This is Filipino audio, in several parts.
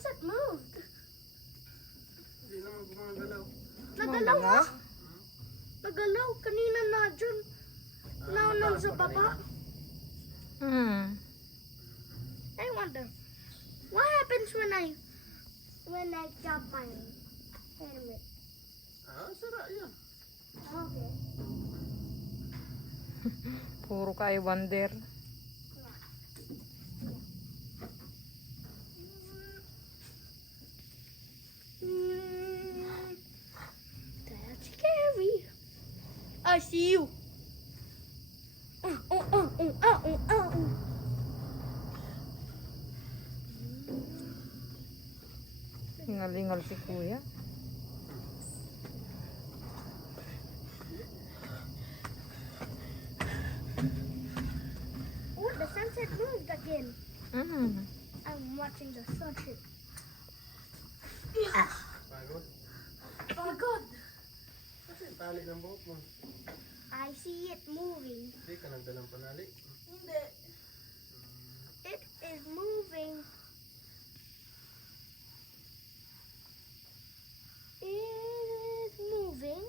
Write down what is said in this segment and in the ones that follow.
sunset moved. Hindi naman gumagalaw. Nagalaw ha? Nagalaw. Kanina na dyan. Naunang sa baba. I wonder, what happens when I jump my helmet? Sira yan. Okay. Puro kayo wonder. That's scary. I see you. Hingal-hingal si kuya. Oh, the sunset moved again. I'm watching the sunset. Pagod. Pagod. Kasi tali ng buhok mo. I see it moving. Hindi ka nagdalang panali. Hindi. It is moving. It is moving.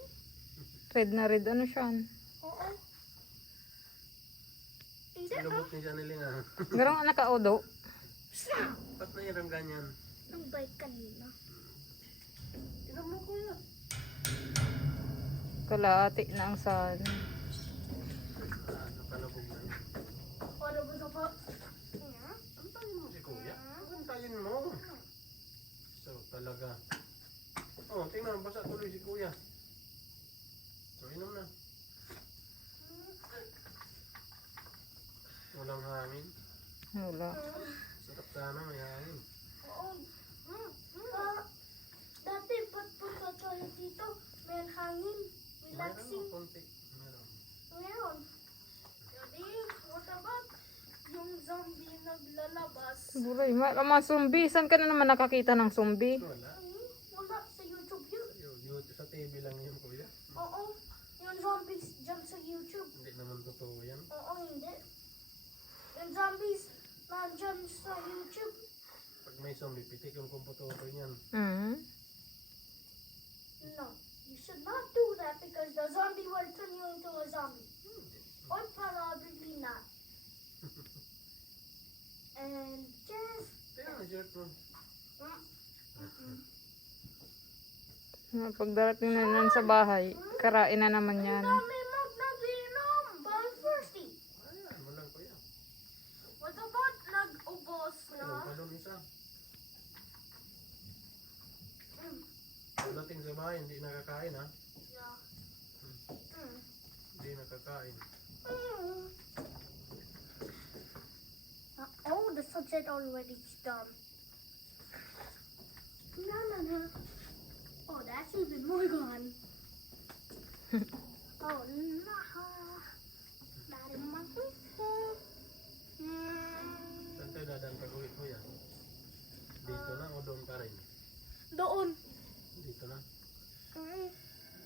Red na red. Ano siya? Oo. Hindi Lubot ni Janeline ah. Garang anak ka odo. Ba't na yung ganyan? ang bike kanina. Inom mo kuya. Kalahati na ang saan. Nakalabog na yun. Ano ba ito po? Antayin mo si kuya. Antayin mo. So talaga. Oh, tingnan, basa tuloy si kuya. So inom na. Walang hangin. Wala. Sarap sana may hangin. Oo. Dati ba't punta tayo dito? May hangin. Relaxing. Meron konti. Meron. Meron. Daddy, what about yung zombie naglalabas? Siguro yung mga zombie. Saan ka na naman nakakita ng zombie? Wala. Wala sa YouTube yun. YouTube sa TV lang yun kuya. Oo. Yung zombies dyan sa YouTube. Hindi naman totoo yan. Oo, hindi. Yung zombies nandyan sa YouTube. Pag may zombie, pitik yung komputor niyan. No. You should not do that because the zombie will turn you into a zombie. Or probably not. And just... Tingnan na shirt mo. Pag darating na naman sa bahay, karain na naman yan. Dami mag-naginom. But I'm thirsty. Ayan, walang kuya. What about nag-ubos Meron pa na? doon isa. Pagdating sa bahay, hindi nakakain ha. Yeah. Hindi nakakain. Oh, the sunset already done. No. Oh, that's even more gone. Oh, no. Not in my Saan tayo dadaan pag-uwi kuya? Dito na o doon pa rin? Doon. Dito na.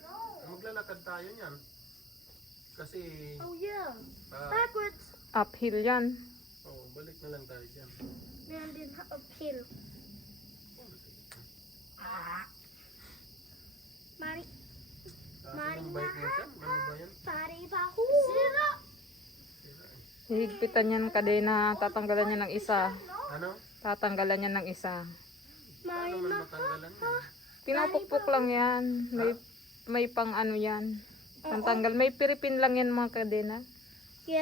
No. Maglalakad tayo niyan. Kasi, Oh, yeah. ah, Backwards. Uphill yan. balik na lang tayo dyan. Meron din uphill. Mari. Kaso yung bike mo siya, ano ba yan? Pari bahu. Sira. Sira eh. Hihigpitan niya ng kadena, tatanggalan niya ng isa. Ano? Tatanggalan niya ng isa. Paano man matanggalan yan? Pinapukpok lang yan. May pang ano yan. Pantanggal. May piripin lang yan mga kadena.